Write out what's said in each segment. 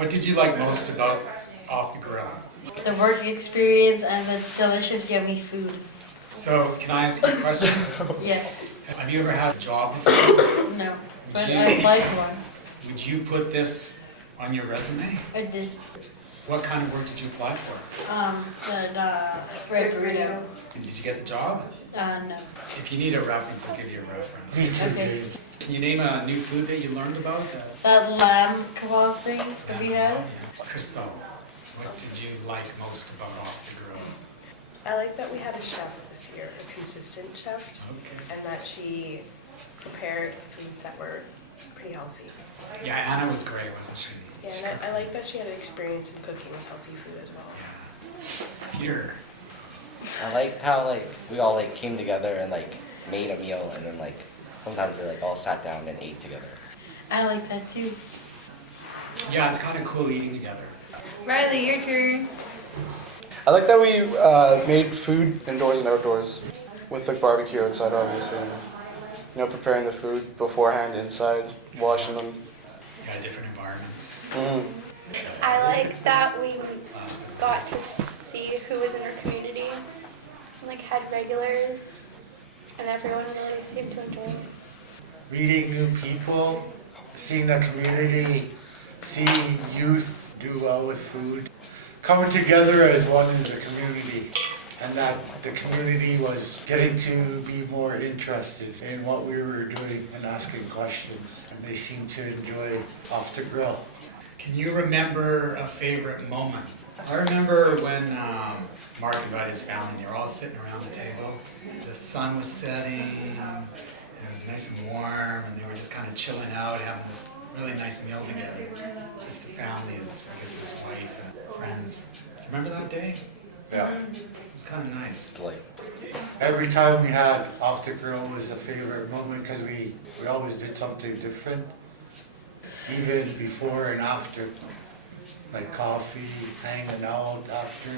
What did you like most about Off the Grill? The work experience and the delicious, yummy food. So, can I ask you a question? Yes. Have you ever had a job before? No. But you- I applied for one. Would you put this on your resume? I did. What kind of work did you apply for? The bread burrito. And did you get the job? No. If you need a reference, I'll give you a reference. Okay. Can you name a new food that you learned about? That lamb kebab thing that we had. Crystal, what did you like most about Off the Grill? I like that we had a chef this year, a consistent chef, Okay. and that she prepared foods that were pretty healthy. Yeah, Anna was great, wasn't she? Yeah, She and cooked I some- like that she had experience in cooking with healthy food as well. Yeah. Peter, I liked how we all came together and made a meal, and then sometimes we all sat down and ate together. I like that too. yeah, it's kind of cool eating together. Riley, your turn. I like that we made food indoors and outdoors with barbecue outside, obviously. And, preparing the food beforehand inside, washing them. Yeah, different environments. I like that we got to see who was in our community, had regulars, and everyone really seemed to enjoy it. Meeting new people, seeing the community, seeing youth do well with food, coming together as one as a community, and that the community was getting to be more interested in what we were doing and asking questions, and they seemed to enjoy Off the Grill. Can you remember a favorite moment? I remember when Mark invited his family, they were all sitting around the table. The sun was setting, and it was nice and warm, and they were just kind of chilling out, having this really nice meal together. Just the families, I guess his wife and friends. Do you remember that day? Yeah. It was kind of nice. Every time we had Off the Grill was a favorite moment because we always did something different, even before and after, like coffee, hanging out after,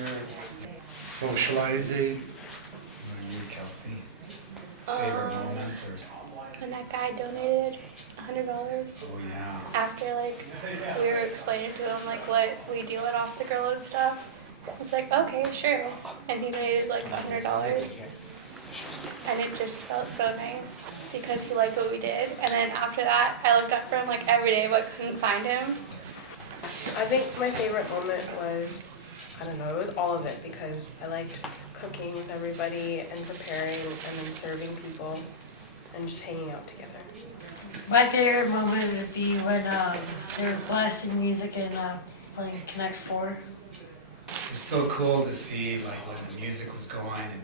socializing. What about you, Kelsey? Favorite moment or? When that guy donated $100 Oh yeah. after we were explaining to him what we do at Off the Grill and stuff. It's okay, sure. And he donated $100. And it just felt so nice because he liked what we did. And then after that, I looked up for him every day but couldn't find him. I think my favorite moment was, I don't know, it was all of it because I liked cooking with everybody and preparing and then serving people and just hanging out together. My favorite moment would be when they were blasting music and playing Connect 4. It was so cool to see when the music was going and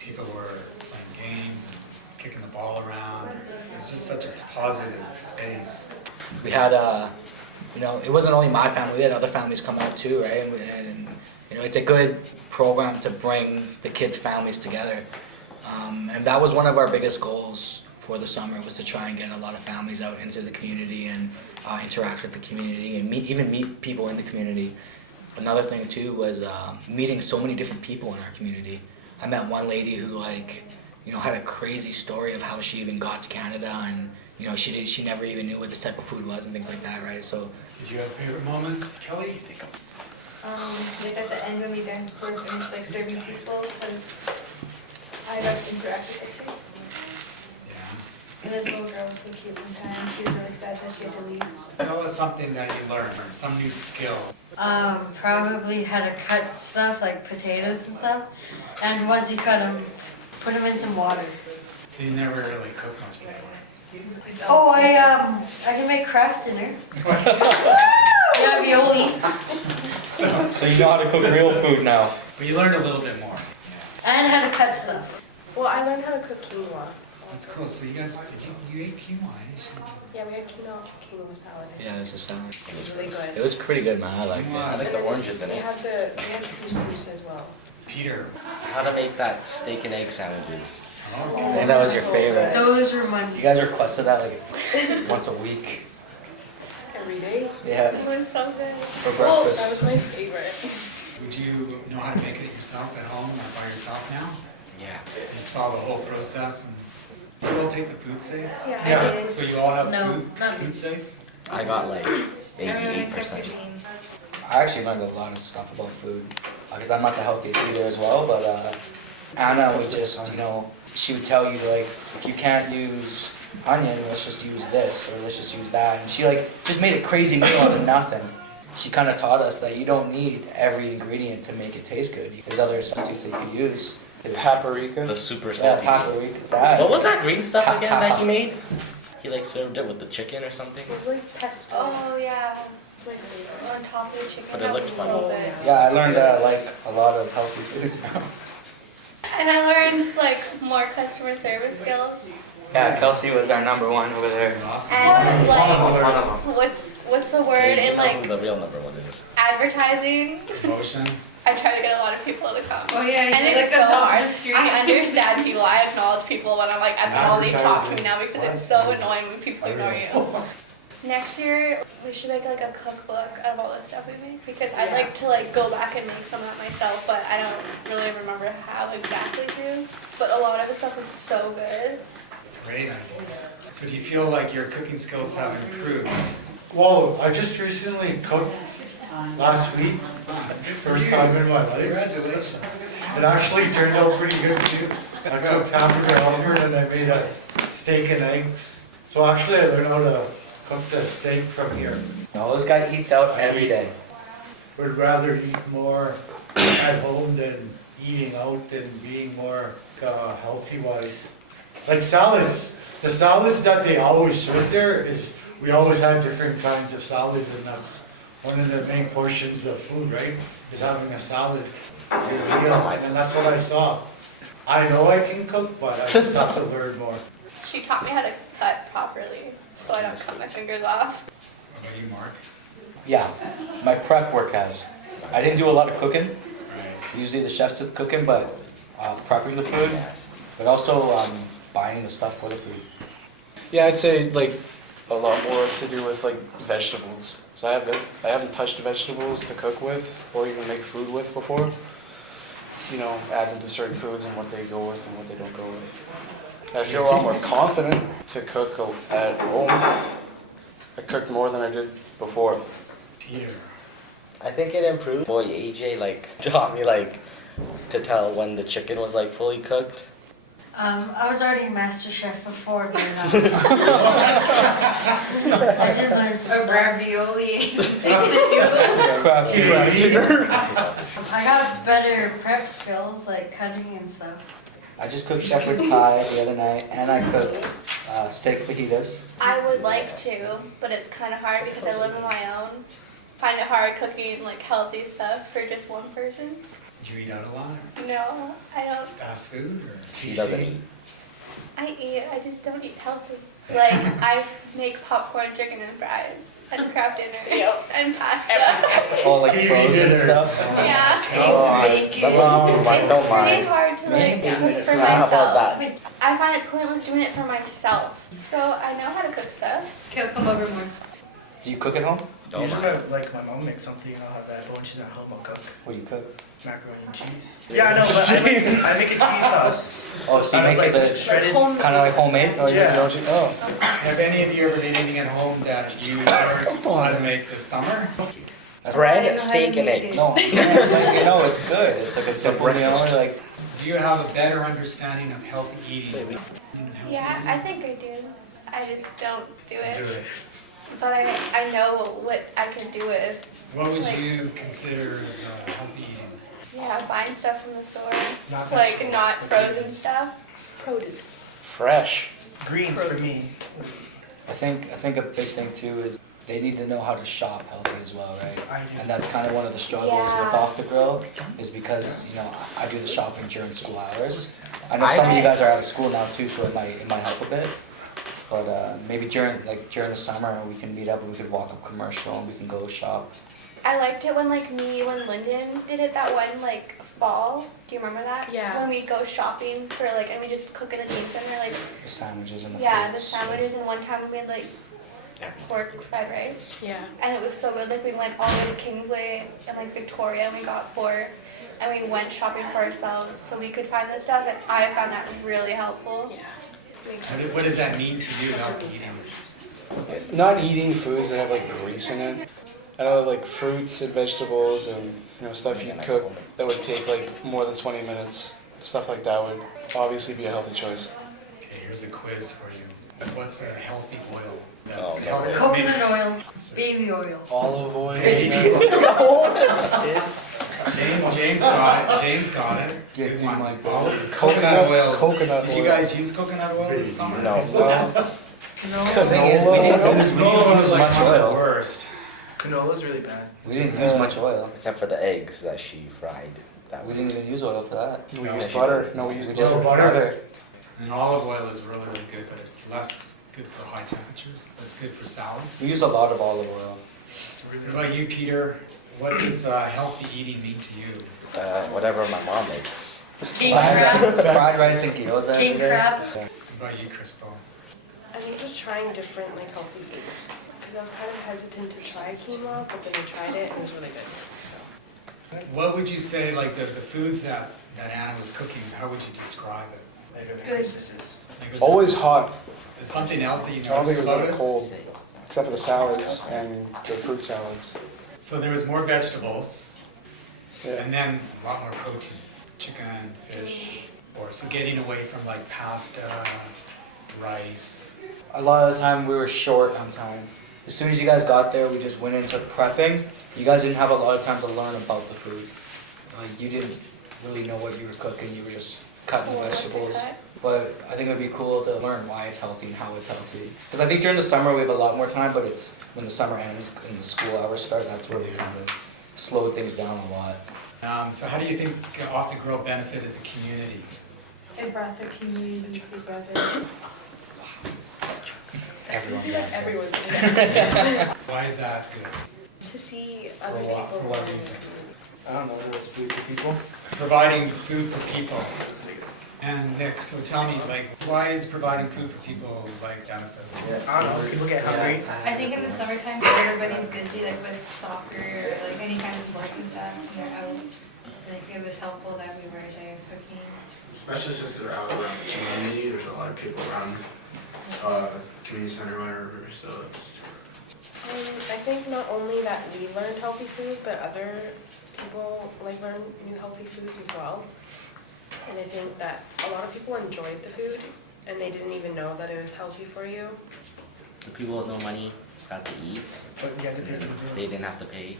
people were playing games and kicking the ball around. It was just such a positive space. We had, it wasn't only my family, we had other families come out too, right? And it's a good program to bring the kids' families together. And that was one of our biggest goals for the summer, was to try and get a lot of families out into the community and interact with the community and meet people in the community. Another thing too was meeting so many different people in our community. I met one lady who had a crazy story of how she even got to Canada, and she never even knew what this type of food was and things like that, right? So Did you have a favorite moment, Kelly? At the end when we finished serving people, because I got to interact with the kids. Yeah. And this little girl was so cute one time. She was really sad that she had to leave. Tell us something that you learned or some new skill. Probably how to cut stuff like potatoes and stuff. And once you cut them, put them in some water. So you never really cook much anymore. Oh, I can make craft dinner. Ravioli. So you know how to cook real food now. But you learned a little bit more. And how to cut stuff. Well, I learned how to cook quinoa. That's cool. So you guys, you ate quinoa? Yeah, we had quinoa salad. yeah, it was just It was really good. it was pretty good, man. I liked it. I like the oranges in We it. had the couscous as well. Peter. How to make that steak and egg sandwiches. Okay. I think that was your favorite. Those were my. You guys requested that once a week. Every day. Yeah, It was so good. for That breakfast. was my favorite. Would you know how to make it yourself at home or by yourself now? Yeah. You saw the whole process and did you all take the food safe? Yeah, Yeah. I did. So you all have No, not me. food safe? I got Everyone 88%. except for Jane. I actually learned a lot of stuff about food because I'm not the healthiest either as well. But Anna would just, she would tell you like, if you can't use onion, let's just use this or let's just use that. And she like just made a crazy meal out of nothing. She kind of taught us that you don't need every ingredient to make it taste good. There's other substitutes that you could use. Paprika. The super Yeah, salty. paprika. That. What was that green stuff again that he made? He like served it with the chicken or something. Like pesto. Oh yeah, on top of the chicken. But it that looks was funny. so good. Yeah, I learned like a lot of healthy foods now. And I learned like more customer service skills. Yeah, Kelsey was our number one over there. Awesome. And like, One of them. what's the word Okay, you in know like who the real number one is. advertising? Promotion. I try to get a lot of people to come. Oh yeah, And you it's look up so to our hard. street. I understand people. I acknowledge people when I'm like, I know they talk to me now because it's so annoying when people ignore you. Next year, we should make like a cookbook out of all the stuff we make because I'd like to like go back and make some of that myself, but I don't really remember how exactly to. But a lot of the stuff is so good. Great idea. So do you feel like your cooking skills have improved? Well, I just recently cooked last week, first time in my life. Congratulations. It actually turned out pretty good too. I cooked hamburger helper and I made a steak and eggs. So actually I learned how to cook the steak from here. No, this guy eats out every day. Would rather eat more at home than eating out and being more healthy wise. Like salads, the salads that they always serve there is, we always had different kinds of salads and that's one of the main portions of food, right? Is having a salad. And that's what I saw. I know I can cook, but I just have to learn more. She taught me how to cut properly so I don't cut my fingers off. What about you, Mark? Yeah, my prep work has. I didn't do a lot of cooking. Usually the chefs do the cooking, but prepping the food, but also buying the stuff for the food. Yeah, I'd say like a lot more to do with like vegetables. So I haven't touched vegetables to cook with or even make food with before. Add them to certain foods and what they go with and what they don't go with. I feel a lot more confident to cook at home. I cooked more than I did before. Peter. I think it improved. Boy, AJ like taught me like to tell when the chicken was like fully cooked. I was already a master chef before, but I did learn some Or stuff. ravioli. I got better prep skills, like cutting and stuff. I just cooked shepherd's pie the other night, and I cooked steak fajitas. I would like to, but it's kind of hard because I live on my own. Find it hard cooking like healthy stuff for just one person. Do you eat out a lot? No, I don't. Fast food? Or She doesn't eat. I eat, I just don't eat healthy. Like, I make popcorn, chicken, and fries, and crab dinner, and pasta. All like TV frozen dinner. stuff. Yeah. Oh, bacon. that's what you do. It's Don't pretty mind. hard to like cook for How about myself. that? I find it pointless doing it for myself. So I know how to cook stuff. Okay, come over more. Do you cook at home? Don't Usually, mind. like my mom makes something, I'll have that. But when she's not home, I'll cook What do you cook? macaroni and cheese. Yeah, I know, but I make a cheese sauce. Oh, so you make like it shredded. Homemade. kind of like homemade? Oh, Yeah. don't you? Oh. have any of you ever did anything at home that you learned how to make this summer? That's Bread, steak, and eggs. No, like, it's good. It's like a simple meal. breakfast. Like Do you have a better understanding of healthy eating? Yeah, I think I do. I just don't do Do it. it. But I know what I can do with. What would you consider as healthy eating? Yeah, buying stuff from the store. Not Like, vegetables, not but frozen stuff. Produce. Fresh. Greens for me. I think a big thing too is they need to know how to shop healthy as well, right? I do. And that's kind of one of the struggles Yeah. with Off the Grill is because I do the shopping during school hours. I know some of you guys are out of school now too, so it might help a bit. But maybe during the summer we can meet up and we could walk up Commercial and we can go shop. I liked it when you and Lyndon did it that one fall. Do you remember that? Yeah. When we'd go shopping for and we just cook in a teen center The sandwiches and the the fruits. sandwiches, and one time we made pork fried rice. Yeah. And it was so good. Like we went all the way to Kingsway and Victoria and we got pork and we went shopping for ourselves so we could find this stuff, and I found that really helpful. Yeah. What does that mean to you, healthy eating? Not eating foods that have like grease in it. I know like fruits and vegetables and stuff you cook that would take like more than 20 minutes. Stuff like that would obviously be a healthy choice. Okay, here's a quiz for you. What's a healthy oil? Oh, healthy. Coconut oil, baby oil. Olive oil. James got it. James got it. Get Good me one. my Coconut oil. Coconut Did you oil. guys use coconut oil this summer? No. The thing is, we didn't use was like much one of the oil. worst. Canola's really bad. We didn't use much oil. Except for the eggs that she fried. That We way. didn't even use oil for that. We No, use she butter. No, we use Just butter. butter. And olive oil is really, really good, but it's less good for high temperatures. But it's good for salads. We use a lot of olive oil. What about you, Peter? What does healthy eating mean to you? Whatever my mom makes. King crab, Fried rice and gyoza. king every day. crab. What about you, Crystal? I think just trying different like healthy foods. Because I was kind of hesitant to try quinoa, but then I tried it and it was really good. So. What would you say, like the foods that Anna was cooking, how would you describe it? Good. Like, was Always there hot. something else that you I don't think noticed it was about ever it? cold, except for the salads and the fruit salads. So there was more vegetables, Yeah. and then a lot more protein, chicken, fish, or so getting away from like pasta, rice. A lot of the time we were short on time. As soon as you guys got there, we just went into prepping. You guys didn't have a lot of time to learn about the food. You didn't really know what you were cooking. You were just cutting the vegetables. But I think it would be cool to learn why it's healthy and how it's healthy. Because I think during the summer we have a lot more time, but it's when the summer ends and the school hours start, that's where we kind of slowed things down a lot. So how do you think Off the Grill benefited the community? It brought the community together. Everyone's I feel like answer. everyone's together. Why is that good? To see For other what, people. for what reason? I don't know. It was food for people. Providing food for people. And Nick, so tell me, like, why is providing food for people like beneficial? I don't know. People get hungry. I think in the summertime, everybody's busy, like with soccer or like any kind of sports and stuff, and they're out. I think it was helpful that we were there cooking. Especially since they're out around the community, there's a lot of people around community center or whatever, so it's I think not only that we learned healthy food, but other people like learn new healthy foods as well. And I think that a lot of people enjoyed the food and they didn't even know that it was healthy for you. The people with no money got to eat. But we had to pay for it. They didn't have to pay.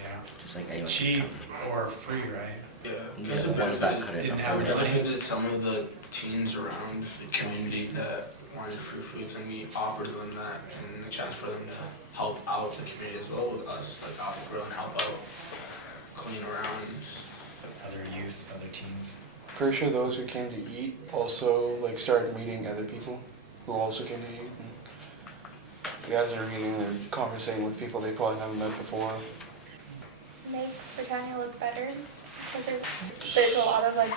Yeah. Just like It's anyone. cheap or free, right? yeah. Yeah, That's a the ones that benefit. couldn't didn't afford have We it. benefited some of the teens around the community that wanted free foods, and we offered them that and a chance for them to help out the community as well with us, like Off the Grill, and help out, clean around. Other youth, other teens. Pretty sure those who came to eat also like started meeting other people who also came to eat. And as they're eating, they're conversating with people they probably haven't met before. Makes Britannia look better because there's a lot of like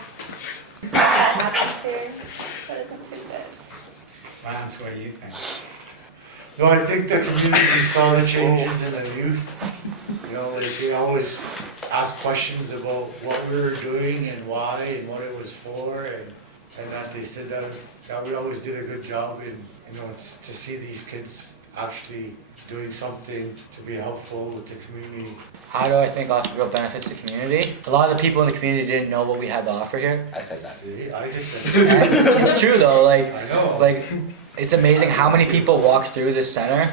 atmosphere that isn't too good. Lance, what do you think? No, I think the community saw the changes in the youth. You know, they always ask questions about what we were doing and why and what it was for, and that they said that we always did a good job in, it's to see these kids actually doing something to be helpful with the community. How do I think Off the Grill benefits the community? A lot of the people in the community didn't know what we had to offer here. I said that. See, I just said, And it's true though, like I know. it's amazing how many people walk through this center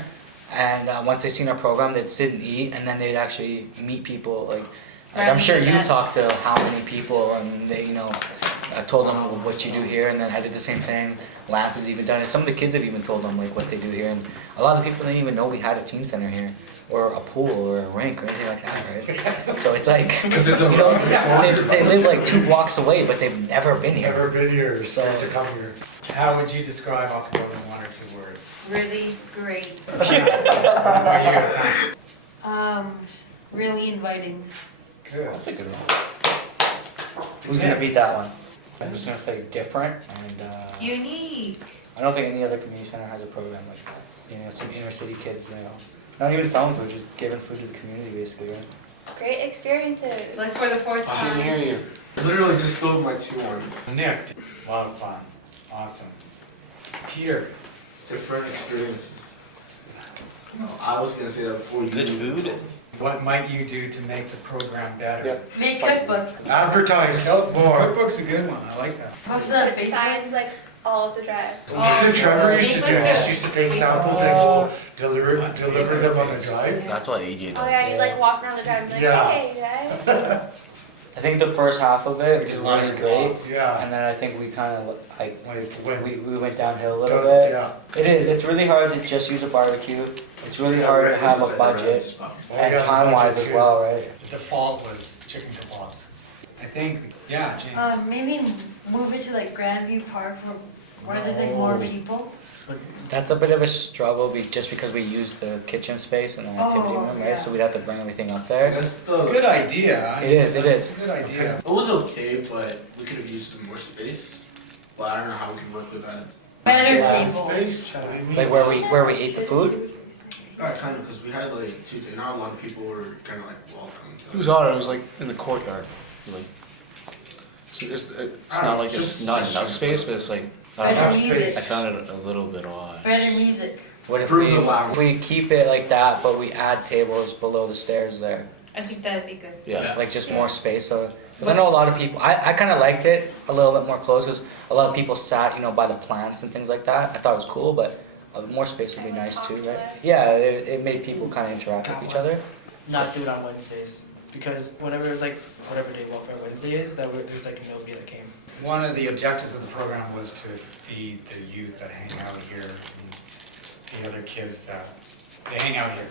and once they seen our program they'd sit and eat and then they'd actually meet people like I'm sure you talked to how many people and they I told them what you do here and then I did the same thing. Lance has even done it. Some of the kids have even told them like what they do here and a lot of people didn't even know we had a teen center here or a pool or a rink or anything like that, right? So it's like, Because it's a they live like 2 blocks away but they've never been here. Never been here, started to come here. How would you describe Off the Grill in 1 or 2 words? Really great. What about you, Sam? Really inviting. Good. That's a good one. Who's gonna beat that one? I'm just gonna say different, and Unique. I don't think any other community center has a program like that. Some inner city kids, not even selling food, just giving food to the community, basically. Right? Great experiences. Like for the 4th I didn't hear time. you. Literally just spilled my 2 ones. Nick, a lot of fun. Awesome. Peter, Different experiences. No, I was gonna say that before you. Good food. What might you do to make the program better? Yep. Make cookbook, Advertise Kelsey's more. cookbook's a good one, I like that. post it on With Facebook. signs like all of the drive. Trevor used to do, Make just used to take samples and go deliver them on the drive. That's what AJ Oh yeah, you'd like walk around the drive and be like, Yeah. hey guys. I think the first half of it We did was a lot of really good great, walks. Yeah. and then I think we kind of like Like when, we went downhill a little bit. yeah. It is. It's really hard to just use a barbecue. It's really hard to have a budget Oh, and yeah, time-wise budget as too. well, right? The default was chicken kebabs. I think, yeah, James. Maybe move it to like Grandview Park where there's like more people. That's a bit of a struggle just because we use the kitchen space and the activity Oh, room, right? yeah. So we'd have to bring everything up there. That's It's a good idea. It is, it is. It's a good idea. It was okay, but we could have used some more space. But I don't know how we can work with that. Better Yeah. tables. Space? What do you mean? Like where we ate the food. Yeah, kind of, because we had like 2 days. Not a lot of people were kind of like welcome to It was odd. It was like in the courtyard. Like, it's not like it's not enough space, but it's like I don't Better know. music. I found it a little bit odd. Better music. What if Improve the lounge. we keep it like that, but we add tables below the stairs there? I think that'd be good. Yeah. Like just more space. So 'cause I know a lot of people. I kind of liked it a little bit more close because a lot of people sat, by the plants and things like that. I thought it was cool, but more space would be nice too, right? Yeah, it made people kind of interact with each other. Not do it on Wednesdays because whatever day Welfare Wednesday is, there's like nobody that came. One of the objectives of the program was to feed the youth that hang out here, and the other kids that, they hang out here.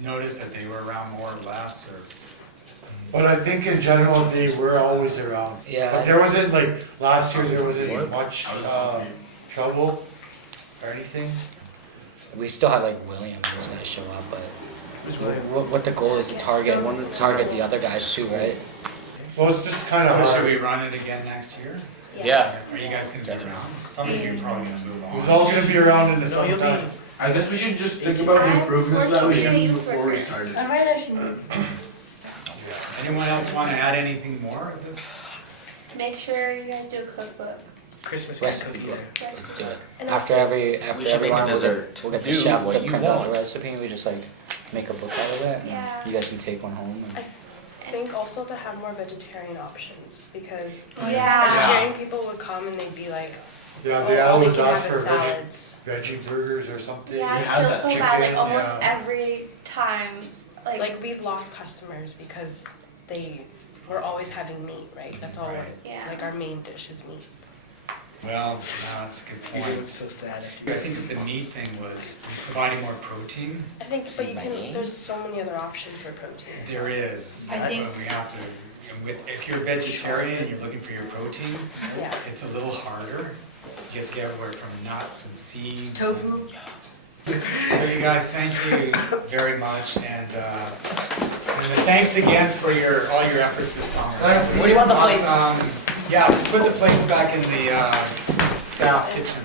Notice that they were around more or less, or, But I think in general, they were always around. Yeah. But there wasn't like, last year, there wasn't What? much, I was talking to you. trouble or anything. We still had like William who was gonna show up, but what the goal is to target the other guys too, right? Well, it's just kind of so should hard. we run it again next year? Yeah. Are you guys gonna be around? Some of you are probably gonna move It was on. all gonna be around in the No, you'll be- summertime. I guess we should just think about the improvements that we should do before we started. I might actually. Anyone else wanna add anything more of this? Make sure you guys do a cookbook. Christmas Recipe. cookie there. Let's do it. And After a- every We should make a everyone, dessert. we'll get the Do chef what to you print out want. the recipe. And we just like make a book out of it, and Yeah. you guys can take one home. And I think also to have more vegetarian options because Yeah. vegetarian people would come and they'd be like, Yeah, oh, they all they always can ask have for is salads. veggie burgers or something. Yeah, I had feel that so bad. Like chicken, almost yeah. every time, Like we've lost customers because we're always having meat, right? That's all. Right. Yeah. Like our main dish is meat. Well, no, that's a good You point. look so sad. I think that the meat thing was providing more protein. I think, but See you my can. name? There's so many other options for protein. There is. I think- But we have to, if you're a vegetarian and you're looking for your protein, Yeah. it's a little harder. You have to get everywhere from nuts and seeds. Tofu. So you guys, thank you very much, and thanks again for all your efforts this summer. Thanks. What do you want the plates? Awesome. Yeah, put the plates back in the staff kitchen.